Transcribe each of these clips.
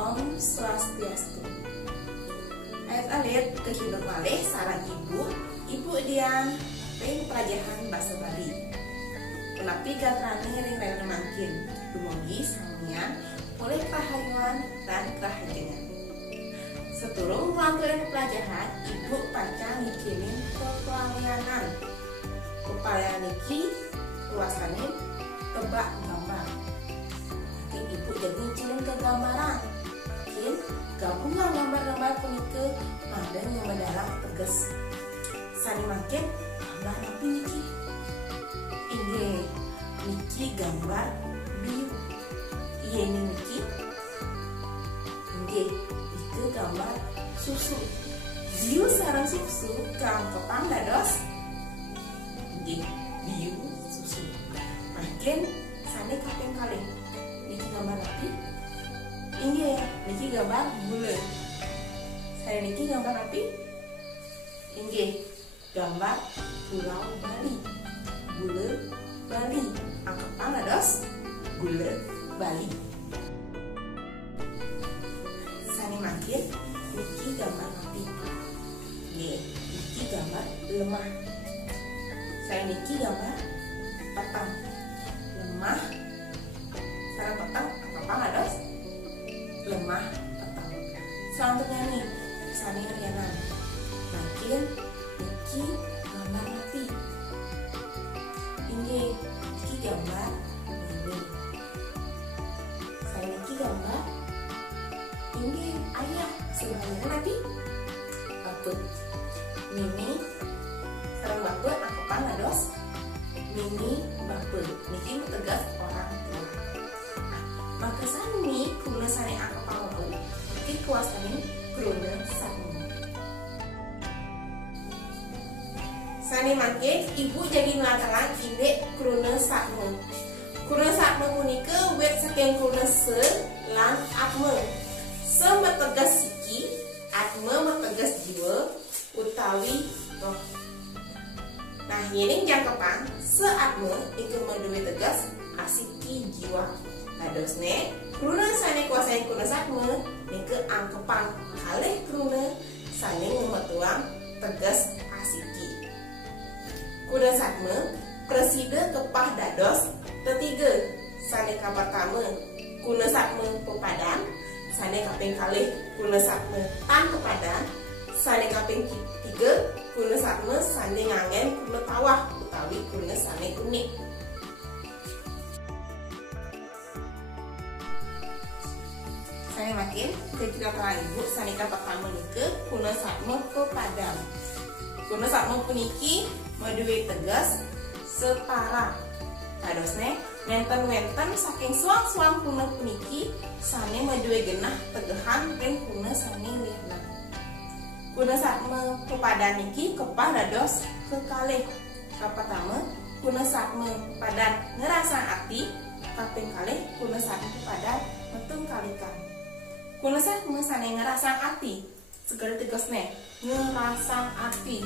Om Swastiastu. Alit-alit kehidupan malih sarang ibu Dian ring pelajaran bahasa Bali. Penapi gatrani ring rene makin dumugi samian mulai pahayuan dan kerahajengan. Seturung melanturin pelajaran, ibu pancang ngikinin kepelayanan. Kepelayanan niki luasannya tebak gambar. Mungkin ibu jadi ngikinin ke gambaran. Mungkin gabungan gambar-gambar punika ada yang mendalam tegas. Sani makin gambar napi niki. Ini niki gambar biu. Iya ini niki. Ini itu gambar susu. Biu sarang susu kang kepang dados. Ini biu susu. Makin sani kaping kaleng. Niki gambar napi. Ini niki gambar bulan. Saya niki gambar api. Ini gambar Pulau Bali. Bulan Bali. Angkepan ados bulan Bali. Sani makin niki gambar api. Ini niki gambar lemah. Saya niki gambar petang. Lemah. Sarang petang angkepan ados lemah petang. Selanjutnya nih, Sani Rianan. Makin niki gambar api. Ini niki gambar ini. Saya niki gambar ini ayah sebenarnya nabi. Baput. Mimi sareng baput angkepan ados mimi baput. Niki tegas orang tua. Maka sani kuna sani angkepan baput. Niki kuasani kuna sani. Sani makin ibu jadi ngatakan indek kruna sakme. Kruna sakme punika wet saking kruna se lan atme. Se mategas siki, atme mategas jiwa utawi roh. Nah, ini jangkepan se atme itu menduwe tegas asiki jiwa. Kadosne kruna sane kuasai kruna sakme nike angkepan kalih kruna sane memetuang tegas asiki. Kuna sakme presida kepah dados tetiga. Sane kapertama kuna sakme pepadan. Sane kaping kalih kuna sakme tan pepadan. Sane kaping tiga kuna sakme sane ngangen kuna tawah utawi kuna sane unik. Sane makin ketika ibu sane kapertama nike kuna sakme pepadan. Kuna sakme puniki maduwe tegas setara. Kadosne wenten saking suang-suang kuna puniki sane maduwe genah tegehan ring kuna sane lihna. Kuna sakme pepadan niki kepah dados kekalih. Kapatama kuna sakme pepadan ngerasa ati, kaping kalih kuna sakme pepadan metung kalikan. Kuna sakme sane ngerasa ati segala tegasne ngerasa ati.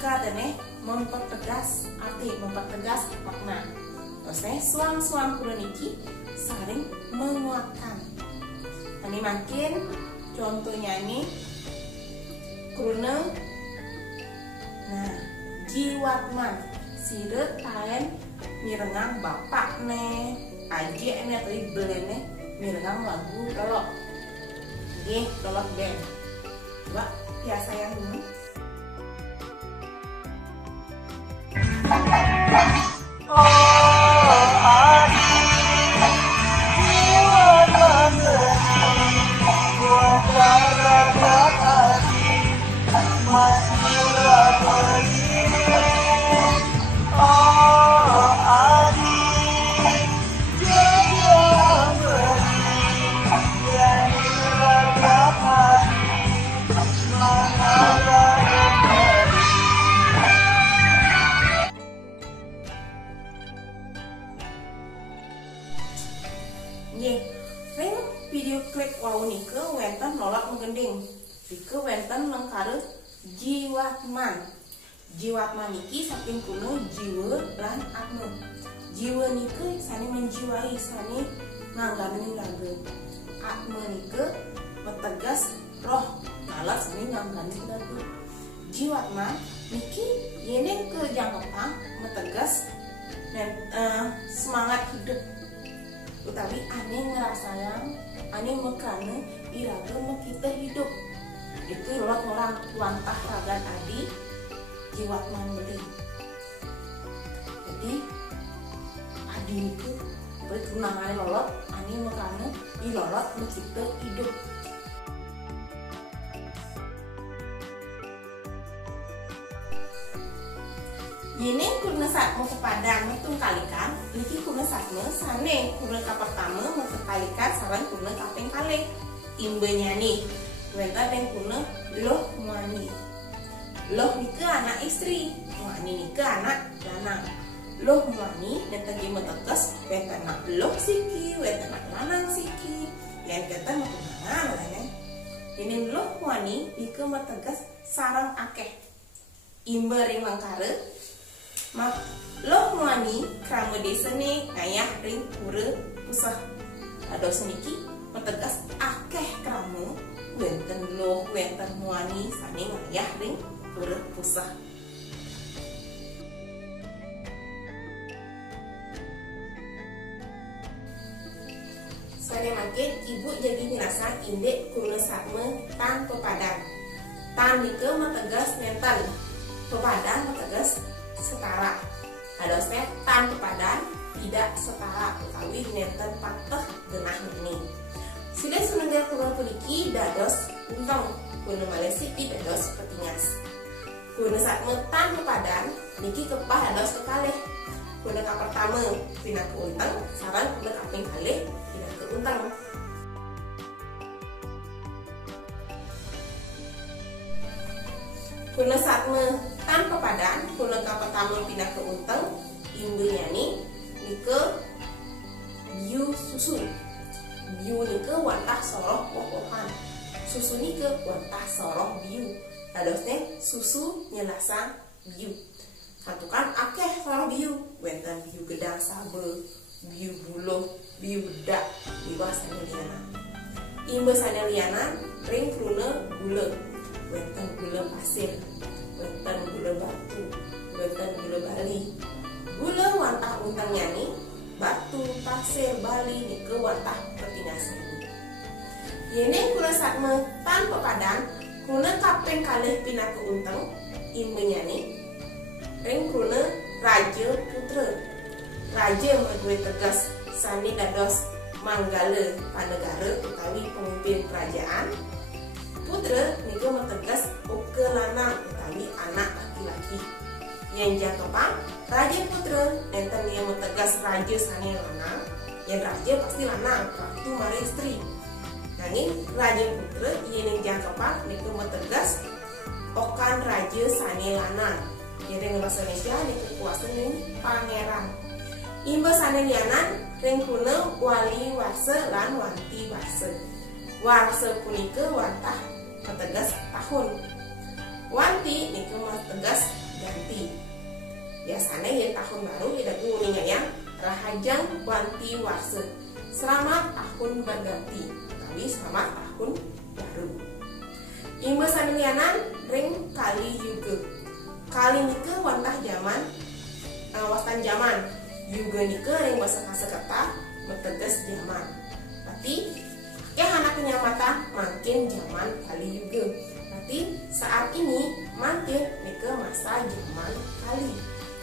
Katanya mempertegas arti, mempertegas makna. Terusnya suang-suang kuna niki saling menguatkan. Ini makin contohnya nih kuna. Nah, jiwatman siret taen mirengang bapak ne, aje ne atau ibelene mirengang lagu dolok. Oke, dolok ben. Coba biasa yang dulu. Ring video klip wau nike wenten nolak menggending. Dike wenten lengkare jiwatman. Jiwatman niki saking kuno jiwa lan atma. Jiwa nike sani menjiwai, sani nganggani lagu. atma nike metegas roh ngalas ini ngamlan lagu jiwatma niki yeneng ke jangkepang metegas dan semangat hidup utawi aneh ngerasayang aneh mekane iraga kita hidup itu lolot orang wantah ragan adi jiwatma beli jadi adi itu berkenangan lolot aneh mekane ilolot kita hidup. Ini kurna saat mau kepadang metungkalikan, niki kurna saatnya sane kurna ka pertama metungkalikan saran kurna kaping kali imbenya nih, mereka yang kurna loh muani, loh nika anak istri, muani nika anak lanang, loh muani dan tadi metetes, weta nak loh siki, weta nak lanang siki, yang kata metunangan lah ini loh muani nika metegas sarang akeh, imbe ring mangkare. Mak loh muani krama desa nih ngayah ring pura pusah ada seniki metegas akeh krama wenten loh wenten muani sani ngayah ring pura pusah. Sane makin ibu jadi ngerasa indek kuna sakme tan pepadan tan nika metegas nenten pepadan metegas setara. Ada step tan pepadan tidak setara utawi nenten patah genah ini. Sudah senenggal kurang puniki dados untang kuna Malaysia pi dados petingas. Kuna saat metan pepadan niki kepah dados kekalih. Kuna ka pertama pindah ke untang, saran kuna kaping kalih pindah ke untang. Kuna saat tan pepadan kuna ka pertama pindah ke untang imbenya nih nike biu susu biu nike wantah soroh pokohan susu nike wantah soroh biu adosnya susu nyelasa biu katukan akeh soroh biu wenten biu gedang sabe biu buluh biu bedak bawah sanelianan imbe sanelianan ring kruna gula wenten gula pasir wenten gula batu, wenten gula bali. Gula wantah untangnya nih, batu, pasir, bali nih ke wantah petingasnya nih. Yene kuna sakme tan pepadan, kuna kapeng kalih pindah ke untang, imbenya nih. Ring kuna raja putra. Raja medue tegas sani dados manggala panegara utawi pemimpin kerajaan. Putra niku metegas uke lanang utawi anak laki-laki. Yang jangkepang raja putra enten yang metegas raja sani lanang, yang raja pasti lanang, ratu mare istri. Nanging raja putra yang jangkepang niku metegas okan raja sani lanang. Jadi bahasa Indonesia niku kuasan pangeran. Imba sani lianan ring kuna wali warsa lan wanti warsa. Warsa punika wantah metegas tahun, wanti niku metegas ganti. Biasanya ya tahun baru tidak kuninga yang rahajang wanti warse. Selamat tahun berganti, tapi selamat tahun baru. Imba sanelianan ring kali yuga. Kali niku wantah zaman wastan zaman. Yuga niku ring bahasa kata metegas zaman. Berarti anak penyamatan makin zaman kali juga. Berarti saat ini makin ke masa zaman kali.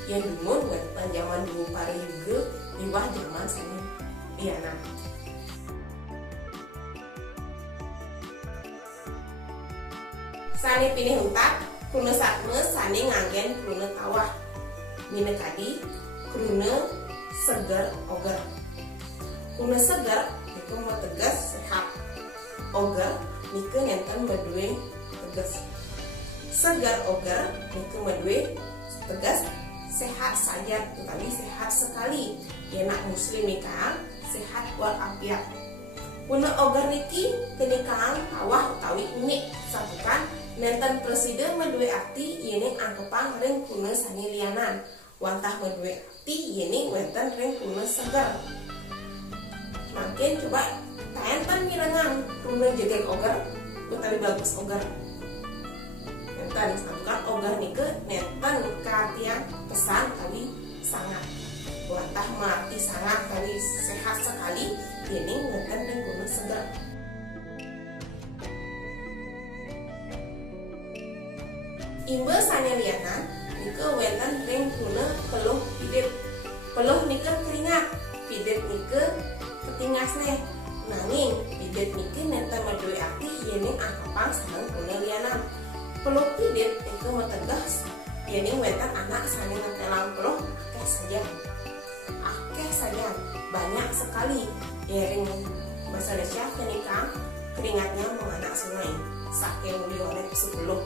Yang dulu wenten zaman dulu para juga di bawah zaman sini biana. Sani pilih untak, kuna sakme sani nganggen kuna tawah. Mina kadi kuna seger oger. Kuna seger itu mau tegas sehat. Oger niku nenten medue tegas. Segar oger niku medue tegas sehat saja, tetapi sehat sekali. Enak muslim nikah sehat walafiat. Puna oger niki kenikahan tawah utawi unik sabukan nenten presiden medue arti yene angkepang ring kuna sani lianan. Wantah medue arti yene wenten ring kuna segar. Makin coba Taentan mirengang kruna jeger ogar utawi bagus ogar. Nenten sabukan ogar nike nenten kartian pesan kali sangat. Buatah mati sangat kali sehat sekali. Ini nenten dan kruna seger. Imbe saneliana nike wenten ring kruna peluh pidit. Peluh nike keringat, pidit nike ketingasne. Nanging pidit nike nenten maduwe arti yening angkepang sareng kruna lianan. Peluh pidit nike metegas yening wenten anak saling ngetelang peluh akeh saja banyak sekali ring bahasa Indonesia kenika keringatnya menganak sungai saking lione sepuluh.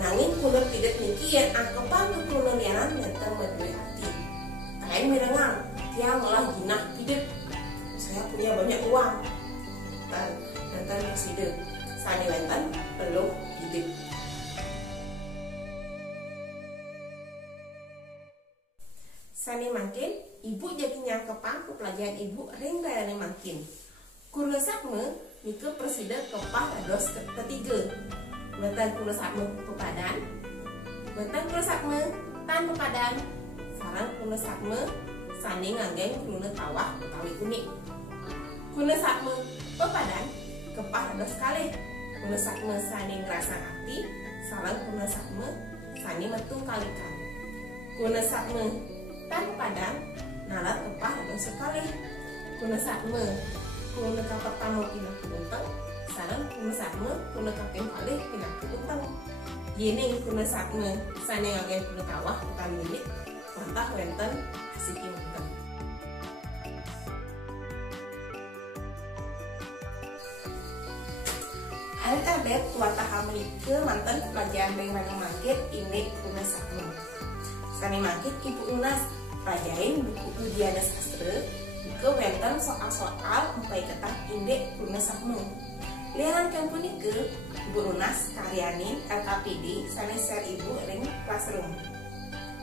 Nanging kulit pidit niki yang angkepan ke kulit lianan nenten maduwe arti. Kain mirengang tiang lah ginah pidit. Saya punya banyak uang. Nenten presiden sani wenten peluh pidit. Sani makin ibu jadi nyangkepang ke pelajaran ibu ring rayane makin. Kurna sakme nike presiden kepah ados ketiga. Betan kurna sakme pepadan. Betan kurna sakme tan pepadan. Sarang kurna sakme sani nganggen kurna tawah utawi kuning. Kurna sakme pepadan kepah ados kalih. Kurna sakme sani ngrasa arti. Sarang kurna sakme sani metung kalikan. Kurna sakme tan pepadan nalar kepah ados sekali. Kurna sakme kurna ka pertama pinaku unteng. Sareng kurna sakme kurna kaping kalih pinaku unteng. Yening kurna sakme sani nganggen kurna tawah utawi milik mantah wenten asiki unteng. Adet-adet wataha menika manten pelajaran dengan mangkit ini kurna sakme. Sani mangkit Ibu Unas pelajarin buku ujian sastra ke wenten soal-soal empai ketah indek kurna sakme. Liaran kampung nike Ibu Unas karyanin LKPD sanes share ibu ring classroom.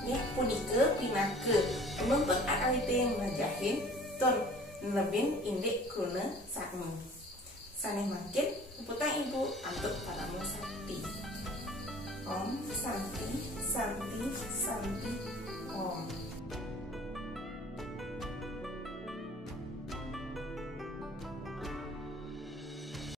Ya punike pinake membentuk alit yang ngajahin tur nebin indek kurna sakme. Sani mangkit putang ibu antut panamu sakti. Om Santi Santi Santi Om.